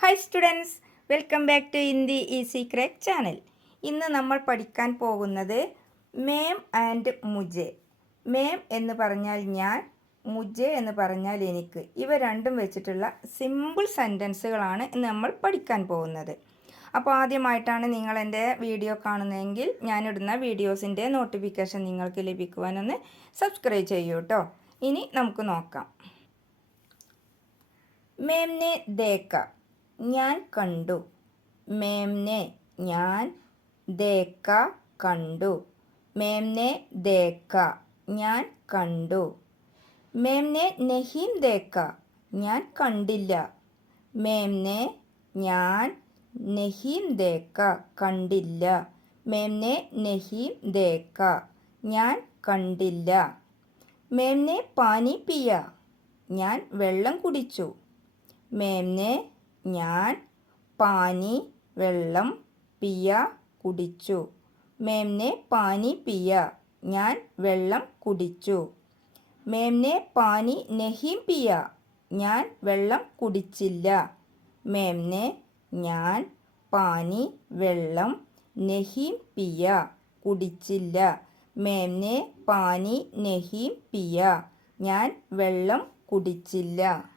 Hi students welcome back to Hindi ഈ secret channel ഇന്ന് നമ്മൾ പഠിക്കാൻ പോകുന്നത് മേം ആൻഡ് മുജെ മേം എന്ന് പറഞ്ഞാൽ ഞാൻ മുജെ എന്ന് പറഞ്ഞാൽ എനിക്ക്. ഇവ രണ്ടും വെച്ചിട്ടുള്ള സിമ്പിൾ സെന്റൻസുകളാണ് ഇന്ന് നമ്മൾ പഠിക്കാൻ പോകുന്നത്. അപ്പോൾ ആദ്യമായിട്ടാണ് നിങ്ങൾ എന്റെ വീഡിയോ കാണുന്നതെങ്കിൽ ഞാനിടുന്ന വീഡിയോസിന്റെ നോട്ടിഫിക്കേഷൻ നിങ്ങൾക്ക് ലഭിക്കുവാനൊന്ന് സബ്സ്ക്രൈബ് ചെയ്യൂ കേട്ടോ ഇനി നമുക്ക് നോക്കാം. മേംനെ ദേക്ക. ഞാൻ കണ്ടു. മേംനെ ഞാൻ ദേക്ക കണ്ടു. മേംനെ ദേക്ക ഞാൻ കണ്ടു. മേംനെ നഹീം ദേക്ക ഞാൻ കണ്ടില്ല. മേംനെ ഞാൻ നഹീം ദേക്ക കണ്ടില്ല. മേംനെ നഹീം ദേക്ക ഞാൻ കണ്ടില്ല. മേംനെ പാനി പിയ ഞാൻ വെള്ളം കുടിച്ചു. മേംനെ ഞാൻ പാനി വെള്ളം പിയ കുടിച്ചു. മേംനെ പാനി പിയ ഞാൻ വെള്ളം കുടിച്ചു. മേംനെ പാനി നെഹിം പിയ ഞാൻ വെള്ളം കുടിച്ചില്ല. മേംനെ ഞാൻ പാനി വെള്ളം നെഹിം പിയ കുടിച്ചില്ല. മേംനെ പാനി നെഹിം പിയ ഞാൻ വെള്ളം കുടിച്ചില്ല.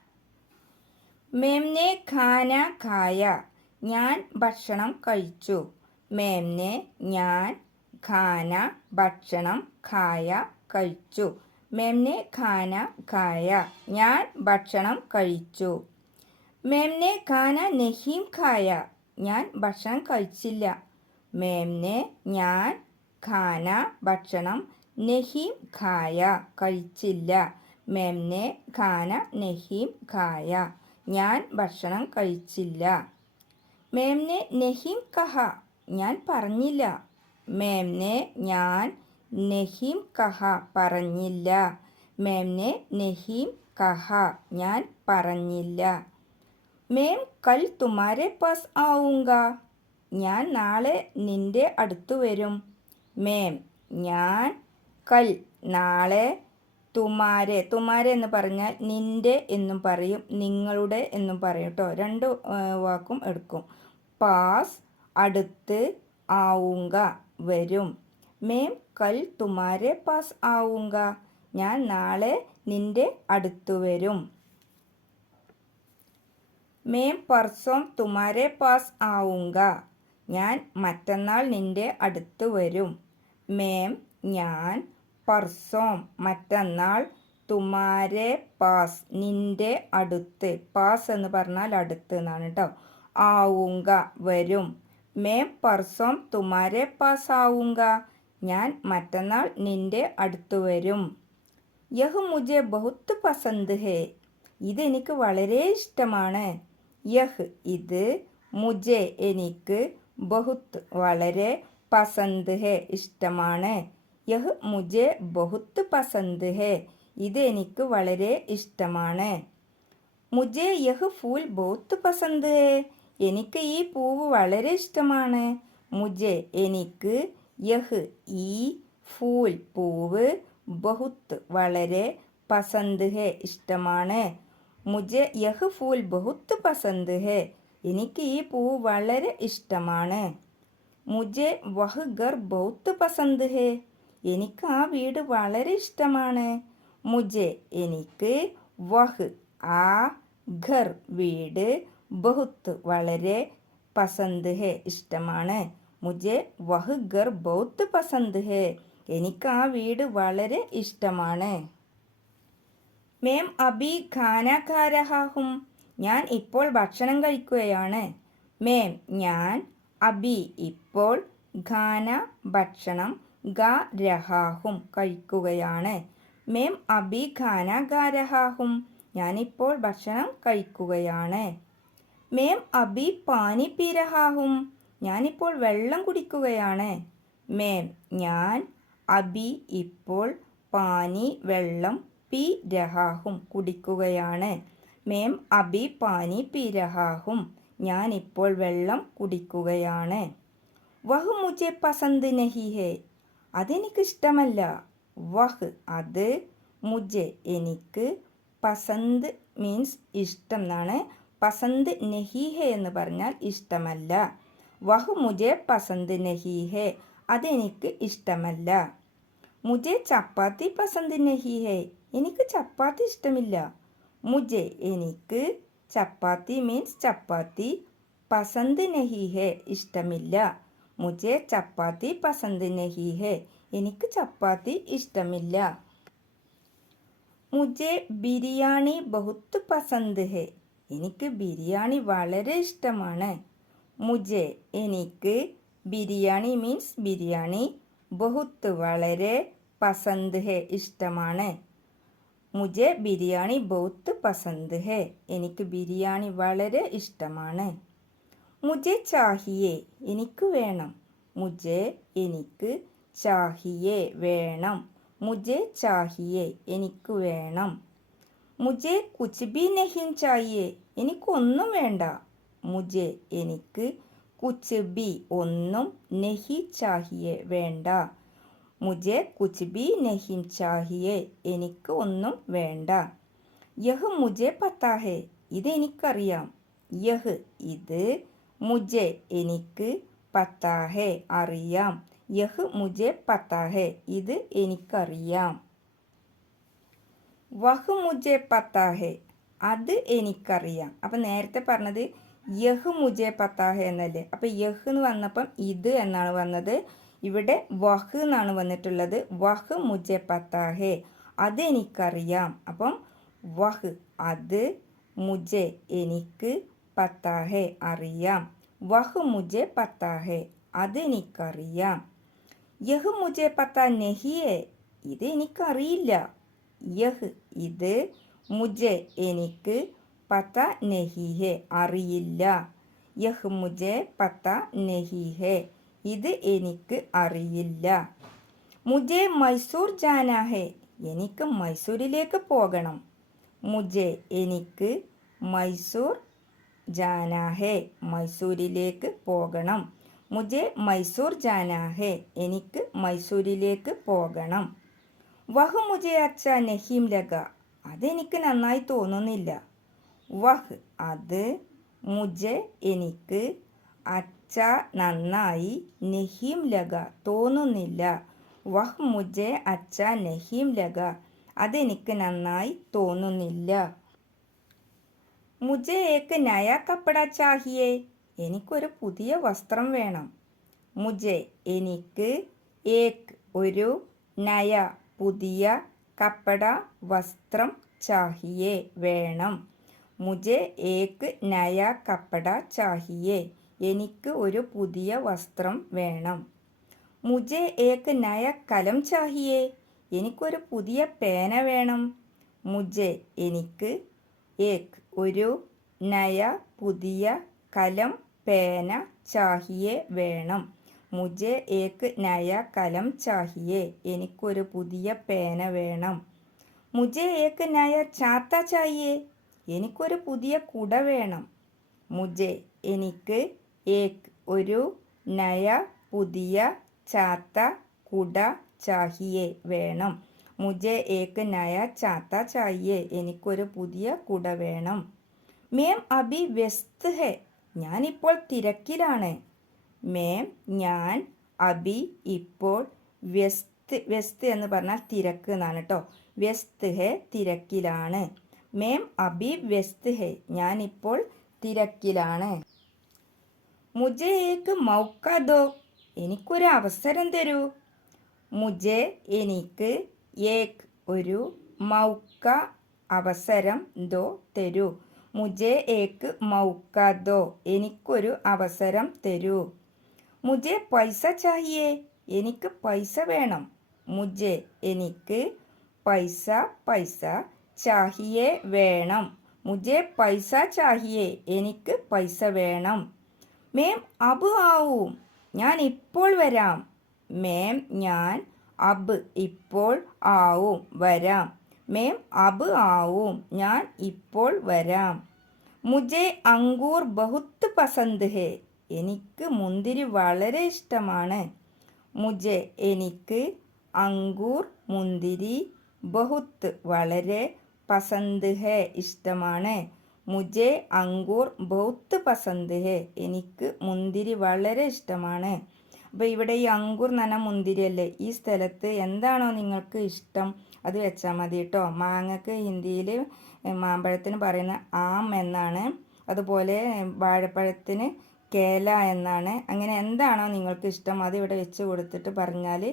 മേംനെ ഖാന ഖായ. ഞാൻ ഭക്ഷണം കഴിച്ചു. മേംനെ ഞാൻ ഖാന ഭക്ഷണം ഖായ കഴിച്ചു. മേംനെ ഖാന ഖായ. ഞാൻ ഭക്ഷണം കഴിച്ചു. മേംനെ ഖാന നഹീം ഖായ. ഞാൻ ഭക്ഷണം കഴിച്ചില്ല. മേംനെ ഞാൻ ഖാന ഭക്ഷണം നഹീം ഖായ കഴിച്ചില്ല. മേംനെ ഖാന നഹീം ഖായ. ഞാൻ ഭക്ഷണം കഴിച്ചില്ല. മേംനെ നെഹിം കഹ ഞാൻ പറഞ്ഞില്ല. മേംനെ ഞാൻ നെഹിം കഹ പറഞ്ഞില്ല. മേംനെ നെഹിം കഹ ഞാൻ പറഞ്ഞില്ല. മേം കൽ തുമാരെ പാസ് ആവുങ്ക ഞാൻ നാളെ നിന്റെ അടുത്ത് വരും. മേം ഞാൻ കൽ നാളെ തുമാരെ തുമാരെ എന്ന് പറഞ്ഞാൽ നിന്റെ എന്നും പറയും നിങ്ങളുടെ എന്നും പറയും കേട്ടോ രണ്ട് വാക്കും എടുക്കും. പാസ് അടുത്ത് ആവുങ്ക വരും. മേം കൽ തുമാരെ പാസ് ആവുങ്ക ഞാൻ നാളെ നിന്റെ അടുത്തു വരും. മേം പർസോം തുമാരെ പാസ് ആവുങ്ക ഞാൻ മറ്റന്നാൾ നിന്റെ അടുത്ത് വരും. മേം ഞാൻ പർസോം മറ്റന്നാൾ തുമാരെ പാസ് നിന്റെ അടുത്ത്. പാസ് എന്ന് പറഞ്ഞാൽ അടുത്ത് എന്നാണ് കേട്ടോ ആവുങ്ക വരും. മേം പർസോം തുമാരെ പാസ് ആവുങ്ക. ഞാൻ മറ്റന്നാൾ നിന്റെ അടുത്ത് വരും. യഹ് മുജെ ബഹുത്ത് പസന്ത് ഹേ. ഇതെനിക്ക് വളരെ ഇഷ്ടമാണ്. യഹ് ഇത് മുജെ എനിക്ക് ബഹുത്ത് വളരെ പസന്ത് ഹേ ഇഷ്ടമാണ്. യഹ് മുജെ ബഹുത്ത് പസന്ത് ഹേ ഇത് എനിക്ക് വളരെ ഇഷ്ടമാണ്. മുജെ യഹ് ഫൂൽ ബഹുത്ത് പസന്ത് ഹേ എനിക്ക് ഈ പൂവ് വളരെ ഇഷ്ടമാണ്. മുജെ എനിക്ക് യഹ് ഈ ഫൂൽ പൂവ് ബഹുത്ത് വളരെ പസന്ത് ഹേ ഇഷ്ടമാണ്. മുജെ യഹ് ഫൂൽ ബഹുത്ത് പസന്ത് ഹേ എനിക്ക് ഈ പൂവ് വളരെ ഇഷ്ടമാണ്. മുജെ വഹ് ഗർ ബഹുത്ത് പസന്ത് ഹേ എനിക്ക് ആ വീട് വളരെ ഇഷ്ടമാണ്. മുജെ എനിക്ക് വഹ് ആ ഘർ വീട് ബഹുത്ത് വളരെ പസന്ത് ഹേ ഇഷ്ടമാണ്. മുജെ വഹ് ഘർ ബഹുത്ത് പസന്ത് ഹേ എനിക്ക് ആ വീട് വളരെ ഇഷ്ടമാണ്. മേം അബി ഖാന ഖാ രഹാ ഹും ഞാൻ ഇപ്പോൾ ഭക്ഷണം കഴിക്കുകയാണ്. മേം ഞാൻ അബി ഇപ്പോൾ ഖാന ഭക്ഷണം ഗാ രഹാഹും കഴിക്കുകയാണ്. മേം അബി ഖാന ഗാരഹാഹും ഞാനിപ്പോൾ ഭക്ഷണം കഴിക്കുകയാണ്. മേം അബി പാനി പിരഹാഹും ഞാനിപ്പോൾ വെള്ളം കുടിക്കുകയാണ്. മേം ഞാൻ അബി ഇപ്പോൾ പാനി വെള്ളം പി രഹാഹും കുടിക്കുകയാണ്. മേം അബി പാനി പിരഹാഹും ഞാനിപ്പോൾ വെള്ളം കുടിക്കുകയാണ്. വഹു മുജെ പസന്ത് നഹി ഹേ അതെനിക്കിഷ്ടമല്ല. വഹ് അത് മുജെ എനിക്ക് പസന്ത് മീൻസ് ഇഷ്ടം എന്നാണ്. പസന്ത് നഹി ഹെ എന്ന് പറഞ്ഞാൽ ഇഷ്ടമല്ല. വഹു മുജെ പസന്ത് നഹി ഹെ അതെനിക്ക് ഇഷ്ടമല്ല. മുജെ ചപ്പാത്തി പസന്ത് നഹി ഹെ എനിക്ക് ചപ്പാത്തി ഇഷ്ടമില്ല. മുജെ എനിക്ക് ചപ്പാത്തി മീൻസ് ചപ്പാത്തി പസന്ത് നഹി ഹെ ഇഷ്ടമില്ല. മുജെ ചപ്പാത്തി പസന്ത് നഹി ഹെ എനിക്ക് ചപ്പാത്തി ഇഷ്ടമില്ല। മുജെ ബിരിയാണി ബഹുത്ത് പസന്ത് ഹെ എനിക്ക് ബിരിയാണി വളരെ ഇഷ്ടമാണ്। മുജെ എനിക്ക് ബിരിയാണി മീൻസ് ബിരിയാണി ബഹുത്ത് വളരെ പസന്ത് ഹെ ഇഷ്ടമാണ്। മുജെ ബിരിയാണി ബഹുത്ത് പസന്ത് ഹെ എനിക്ക് ബിരിയാണി വളരെ ഇഷ്ടമാണ്। മുജെ ചാഹിയെ എനിക്ക് വേണം. മുജെ എനിക്ക് ചാഹിയെ വേണം. മുജെ ചാഹിയെ എനിക്ക് വേണം. മുജെ കുച്ച് ബി നഹിൻ ചാഹിയെ എനിക്കൊന്നും വേണ്ട. മുജെ എനിക്ക് കുച്ച് ബി ഒന്നും നെഹി ചാഹിയെ വേണ്ട. മുജെ കുച്ച് ബി നഹിൻ ചാഹിയെ എനിക്ക് ഒന്നും വേണ്ട. യഹ് മുജെ പത്താഹെ ഇത് എനിക്കറിയാം യഹ് ഇത് മുജെ എനിക്ക് പത്താഹെ അറിയാം. യഹ് മുജെ പത്താഹെ ഇത് എനിക്കറിയാം. വഹ് മുജെ പത്താഹെ അത് എനിക്കറിയാം. അപ്പം നേരത്തെ പറഞ്ഞത് യഹ് മുജെ പത്താഹെ എന്നല്ലേ. അപ്പം യഹ് എന്ന് വന്നപ്പം ഇത് എന്നാണ് വന്നത്? ഇവിടെ വഹ് എന്നാണ് വന്നിട്ടുള്ളത്. വഹ് മുജെ പത്താഹെ അത് എനിക്കറിയാം. അപ്പം വഹ് അത് മുജെ എനിക്ക് പത്താഹെ അറിയാം. വഹ് മുജെ പത്താഹെ അതെനിക്കറിയാം. യഹ് മുജെ പത്ത നെഹിയെ ഇത് എനിക്കറിയില്ല യഹ് ഇത് മുജെ എനിക്ക് പത്ത നെഹിഹെ അറിയില്ല. യഹ് മുജെ പത്ത നെഹിഹെ ഇത് എനിക്ക് അറിയില്ല. മുജെ മൈസൂർ ജാനാഹെ എനിക്ക് മൈസൂരിലേക്ക് പോകണം. മുജെ എനിക്ക് മൈസൂർ ജാനാഹെ മൈസൂരിലേക്ക് പോകണം. മുജെ മൈസൂർ ജാനാഹേ എനിക്ക് മൈസൂരിലേക്ക് പോകണം. വഹ് മുജെ അച്ഛ നഹീം ലഗ അതെനിക്ക് നന്നായി തോന്നുന്നില്ല. വഹ് അത് മുജെ എനിക്ക് അച്ഛ നന്നായി നഹീം ലഗ തോന്നുന്നില്ല. വഹ് മുജെ അച്ഛ നഹീം ലഗ അതെനിക്ക് നന്നായി തോന്നുന്നില്ല. മുജെ ഏക്ക് നയ കപ്പട ചാഹിയേ? എനിക്കൊരു പുതിയ വസ്ത്രം വേണം. മുജെ എനിക്ക് ഏക്ക് ഒരു നയ പുതിയ കപ്പട വസ്ത്രം ചാഹിയേ വേണം. മുജെ ഏക്ക് നയ കപ്പട ചാഹിയേ? എനിക്ക് ഒരു പുതിയ വസ്ത്രം വേണം. മുജെ ഏക്ക് നയ കലം ചാഹിയേ? എനിക്കൊരു പുതിയ പേന വേണം. മുജെ എനിക്ക് ഏക്ക് ഒരു നയ പുതിയ കലം പേന ചാഹിയെ വേണം. മുജെ ഏക് നയ കലം ചാഹിയെ എനിക്കൊരു പുതിയ പേന വേണം. മുജെ ഏക് നയ ചാത്ത ചാഹിയെ എനിക്കൊരു പുതിയ കുട വേണം. മുജെ എനിക്ക് ഏക് ഒരു നയ പുതിയ ചാത്ത കുട ചാഹിയെ വേണം. മുജെ ഏക്ക് നയ ചാത്ത ചാഹിയെ എനിക്കൊരു പുതിയ കുട വേണം. മേം അഭി വ്യസ്ത് ഹെ ഞാനിപ്പോൾ തിരക്കിലാണ്. മേം ഞാൻ അഭി ഇപ്പോൾ വ്യസ്ത് വ്യസ്ത് എന്ന് പറഞ്ഞാൽ തിരക്ക് എന്നാണ് കേട്ടോ വ്യസ്ത് ഹെ തിരക്കിലാണ്. മേം അഭി വ്യസ്ത് ഹെ ഞാനിപ്പോൾ തിരക്കിലാണ്. മുജെ ഏക്ക് മൗക്കതോ എനിക്കൊരു അവസരം തരൂ. മുജെ എനിക്ക് ഏക്ക് ഒരു മൗക്ക അവസരം ദോ തരൂ. മുജെ ഏക്ക് മൗക്ക ദോ എനിക്കൊരു അവസരം തരൂ. മുജെ പൈസ ചാഹിയേ എനിക്ക് പൈസ വേണം. മുജെ എനിക്ക് പൈസ പൈസ ചാഹിയേ വേണം. മുജെ പൈസ ചാഹിയേ എനിക്ക് പൈസ വേണം. മേം അബ് ആവും. ഞാൻ ഇപ്പോൾ വരാം. മേം ഞാൻ അബ് ഇപ്പോൾ ആവും വരാം. മേം അബ് ആവും ഞാൻ ഇപ്പോൾ വരാം. മുജെ അങ്കൂർ ബഹുത്ത് പസന്ത് ഹേ എനിക്ക് മുന്തിരി വളരെ ഇഷ്ടമാണ്. മുജെ എനിക്ക് അങ്കൂർ മുന്തിരി ബഹുത്ത് വളരെ പസന്ത് ഹേ ഇഷ്ടമാണ്. മുജെ അങ്കൂർ ബൗത്ത് പസന്ത് ഹേ എനിക്ക് മുന്തിരി വളരെ ഇഷ്ടമാണ്. അപ്പോൾ ഇവിടെ ഈ അങ്കുർ നന പറഞ്ഞാൽ മുന്തിരിയല്ലേ? ഈ സ്ഥലത്ത് എന്താണോ നിങ്ങൾക്ക് ഇഷ്ടം അത് വെച്ചാൽ മതി കേട്ടോ മാങ്ങക്ക് ഹിന്ദിയിൽ മാമ്പഴത്തിന് പറയുന്ന ആം എന്നാണ്. അതുപോലെ വാഴപ്പഴത്തിന് കേല എന്നാണ്. അങ്ങനെ എന്താണോ നിങ്ങൾക്ക് ഇഷ്ടം അത് ഇവിടെ വെച്ച് കൊടുത്തിട്ട് പറഞ്ഞാൽ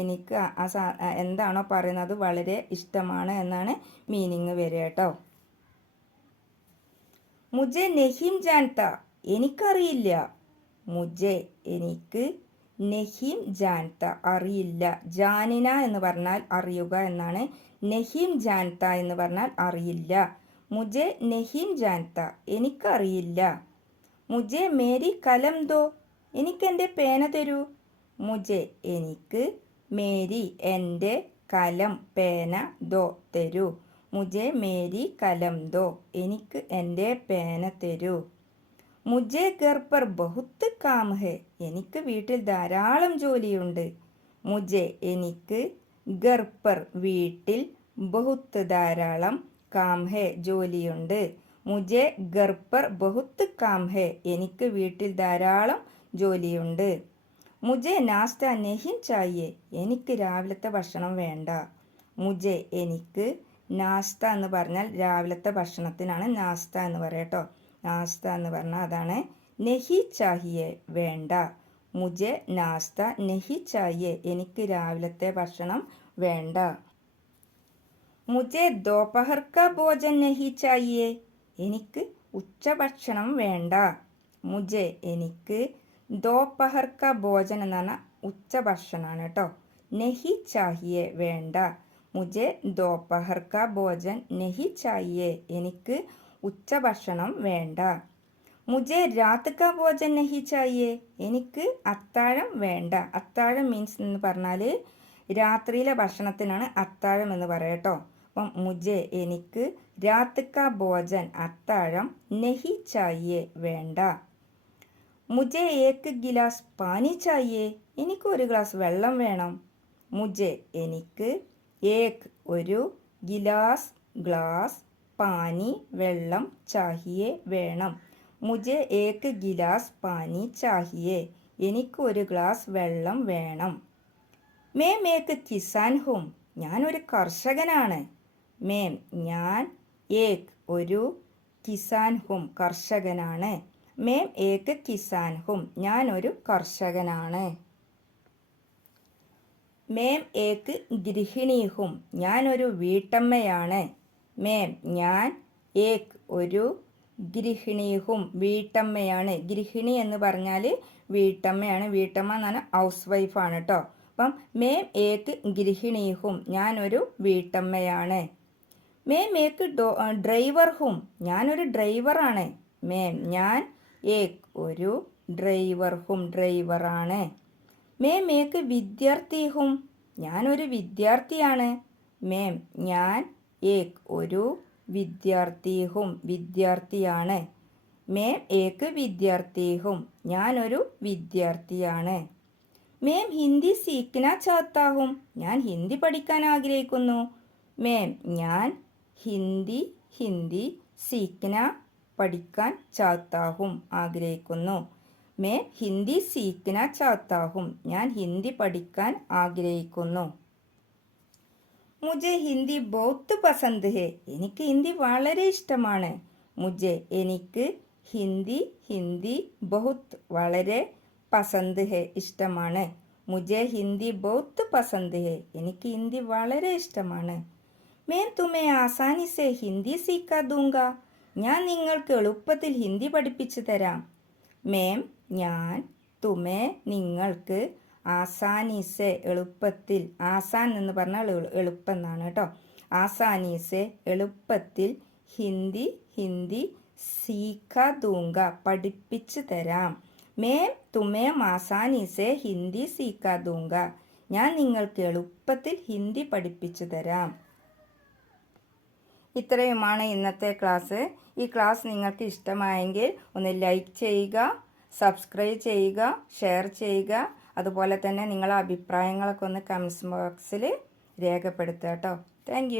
എനിക്ക് ആ സാ എന്താണോ പറയുന്നത് വളരെ ഇഷ്ടമാണ് എന്നാണ് മീനിങ് വരിക കേട്ടോ മുജെ നെഹിം ജാൻത? എനിക്കറിയില്ല. മുജെ എനിക്ക് നെഹിം ജാൻത അറിയില്ല. ജാനിന എന്ന് പറഞ്ഞാൽ അറിയുക എന്നാണ്. നെഹിം ജാൻത എന്ന് പറഞ്ഞാൽ അറിയില്ല. മുജെ നെഹിം ജാൻത എനിക്കറിയില്ല. മുജെ മേരി കലം ദോ. എനിക്ക് എന്റെ പേന തരൂ. മുജെ എനിക്ക് മേരി എന്റെ കലം പേന ദോ തരൂ. മുജെ മേരി കലം ദോ. എനിക്ക് എന്റെ പേന തരൂ. മുജെ ഘർ ബഹുത്ത് കാം ഹെ എനിക്ക് വീട്ടിൽ ധാരാളം ജോലിയുണ്ട്. മുജെ എനിക്ക് ഘർ വീട്ടിൽ ബഹുത്ത് ധാരാളം കാം ഹെ ജോലിയുണ്ട്. മുജെ ഘർ ബഹുത്ത് കാം ഹെ എനിക്ക് വീട്ടിൽ ധാരാളം ജോലിയുണ്ട്. മുജെ നാസ്ത നെഹിൻ ചായേ എനിക്ക് രാവിലത്തെ ഭക്ഷണം വേണ്ട. മുജെ എനിക്ക് നാസ്ത എന്ന് പറഞ്ഞാൽ രാവിലത്തെ ഭക്ഷണത്തിനാണ് നാസ്ത എന്ന് പറയട്ടോ. നാസ്ത എന്ന് പറഞ്ഞാൽ അതാണ് നെഹി ചാഹിയെ വേണ്ട. മുജെ നാസ്ത നെഹി ചാഹിയെ എനിക്ക് രാവിലത്തെ ഭക്ഷണം വേണ്ട. മുജെ ദോപഹർക്ക ഭോജൻ നെഹി ചാഹിയെ എനിക്ക് ഉച്ചഭക്ഷണം വേണ്ട. മുജെ എനിക്ക് ദോപഹർക്ക ഭോജൻ എന്ന് പറഞ്ഞാൽ ഉച്ചഭക്ഷണമാണ് കേട്ടോ നെഹി ചാഹിയെ വേണ്ട. മുജെ ദോപഹർക്ക ഭോജൻ നെഹി ചാഹിയെ എനിക്ക് ഉച്ചഭക്ഷണം വേണ്ട. മുജെ രാത്രിക്ക ഭോജൻ നെഹി ചാഹിയെ എനിക്ക് അത്താഴം വേണ്ട. അത്താഴം മീൻസ് എന്ന് പറഞ്ഞാൽ രാത്രിയിലെ ഭക്ഷണത്തിനാണ് അത്താഴം എന്ന് പറയട്ടോ അപ്പം മുജെ എനിക്ക് രാത്രിക്ക ഭോജൻ അത്താഴം നെഹി ചായേ വേണ്ട. മുജെ ഏക്ക് ഗിലാസ് പാനി ചായേ എനിക്ക് ഒരു ഗ്ലാസ് വെള്ളം വേണം. മുജെ എനിക്ക് ഏക്ക് ഒരു ഗിലാസ് ഗ്ലാസ് പാനി വെള്ളം ചാഹിയെ വേണം. മുജെ ഏക്ക് ഗിലാസ് പാനി ചാഹിയെ. എനിക്ക് ഒരു ഗ്ലാസ് വെള്ളം വേണം. മേം ഏക്ക് കിസാൻ ഹും. ഒരു കർഷകനാണ്. മേം ഞാൻ ഏക് ഒരു കിസാൻ ഹും കർഷകനാണ്. മേം ഏക്ക് കിസാൻ ഹും. ഒരു കർഷകനാണ്. മേം ഏക്ക് ഗൃഹിണി ഹും. ഞാനൊരു വീട്ടമ്മയാണ്. മേം ഞാൻ ഏക് ഒരു ഗൃഹിണി ഹും വീട്ടമ്മയാണ്. ഗൃഹിണി എന്ന് പറഞ്ഞാൽ വീട്ടമ്മയാണ്. വീട്ടമ്മ എന്ന് പറഞ്ഞാൽ ഹൗസ് വൈഫാണ് കേട്ടോ. അപ്പം മേം ഏക്ക് ഗൃഹിണി ഞാൻ ഞാനൊരു വീട്ടമ്മയാണ്. മേം ഏക്ക് ഡ്രൈവർ ഹും ഞാനൊരു ഡ്രൈവറാണ് മേം ഞാൻ ഏക് ഒരു ഡ്രൈവർ ഹും ഡ്രൈവറാണ് മേം ഏക്ക് വിദ്യാർത്ഥി ഹും ഞാനൊരു വിദ്യാർത്ഥിയാണ്. മേം ഞാൻ ഏക് ഒരു വിദ്യാർത്ഥി ഹും വിദ്യാർത്ഥിയാണ്. മേ ഏക് വിദ്യാർത്ഥി ഹും ഞാനൊരു വിദ്യാർത്ഥിയാണ്. മേം ഹിന്ദി സീഖന ചാത്താഹും ഞാൻ ഹിന്ദി പഠിക്കാൻ ആഗ്രഹിക്കുന്നു. മേം ഞാൻ ഹിന്ദി ഹിന്ദി സീഖന പഠിക്കാൻ ചാത്താഹും ആഗ്രഹിക്കുന്നു. മേ ഹിന്ദി സീഖന ചാത്താഹും ഞാൻ ഹിന്ദി പഠിക്കാൻ ആഗ്രഹിക്കുന്നു. മുജെ ഹിന്ദി ബൗത്ത് പസന്ത് ഹേ. എനിക്ക് ഹിന്ദി വളരെ ഇഷ്ടമാണ്. മുജെ എനിക്ക് ഹിന്ദി ഹിന്ദി ബഹുത്ത് വളരെ പസന്ത് ഹേ ഇഷ്ടമാണ്. മുജെ ഹിന്ദി ബൗത്ത് പസന്ത് ഹേ എനിക്ക് ഹിന്ദി വളരെ ഇഷ്ടമാണ്. മേം തുമേ ആസാനി സെ ഹിന്ദി സീക്കാ ദൂങ്ക ഞാൻ നിങ്ങൾക്ക് എളുപ്പത്തിൽ ഹിന്ദി പഠിപ്പിച്ചു തരാം. മേം ഞാൻ തുമേ നിങ്ങൾക്ക് ആസാനീസെ എളുപ്പത്തിൽ ആസാൻ എന്ന് പറഞ്ഞാൽ എളു- എളുപ്പം എന്നാണ് കേട്ടോ. ആസാനീസെ എളുപ്പത്തിൽ ഹിന്ദി ഹിന്ദി സീഖ ദൂങ്ക പഠിപ്പിച്ചു തരാം. മേം തുമേം ആസാനീസെ ഹിന്ദി സീഖ ദൂങ്ക. ഞാൻ നിങ്ങൾക്ക് എളുപ്പത്തിൽ ഹിന്ദി പഠിപ്പിച്ചു തരാം. ഇത്രയുമാണ് ഇന്നത്തെ ക്ലാസ്. ഈ ക്ലാസ് നിങ്ങൾക്ക് ഇഷ്ടമായെങ്കിൽ ഒന്ന് ലൈക്ക് ചെയ്യുക സബ്സ്ക്രൈബ് ചെയ്യുക ഷെയർ ചെയ്യുക. അതുപോലെ തന്നെ നിങ്ങളുടെ അഭിപ്രായങ്ങളൊക്കെ ഒന്ന് കമൻസ് ബോക്സിൽ രേഖപ്പെടുത്തുക കേട്ടോ. താങ്ക്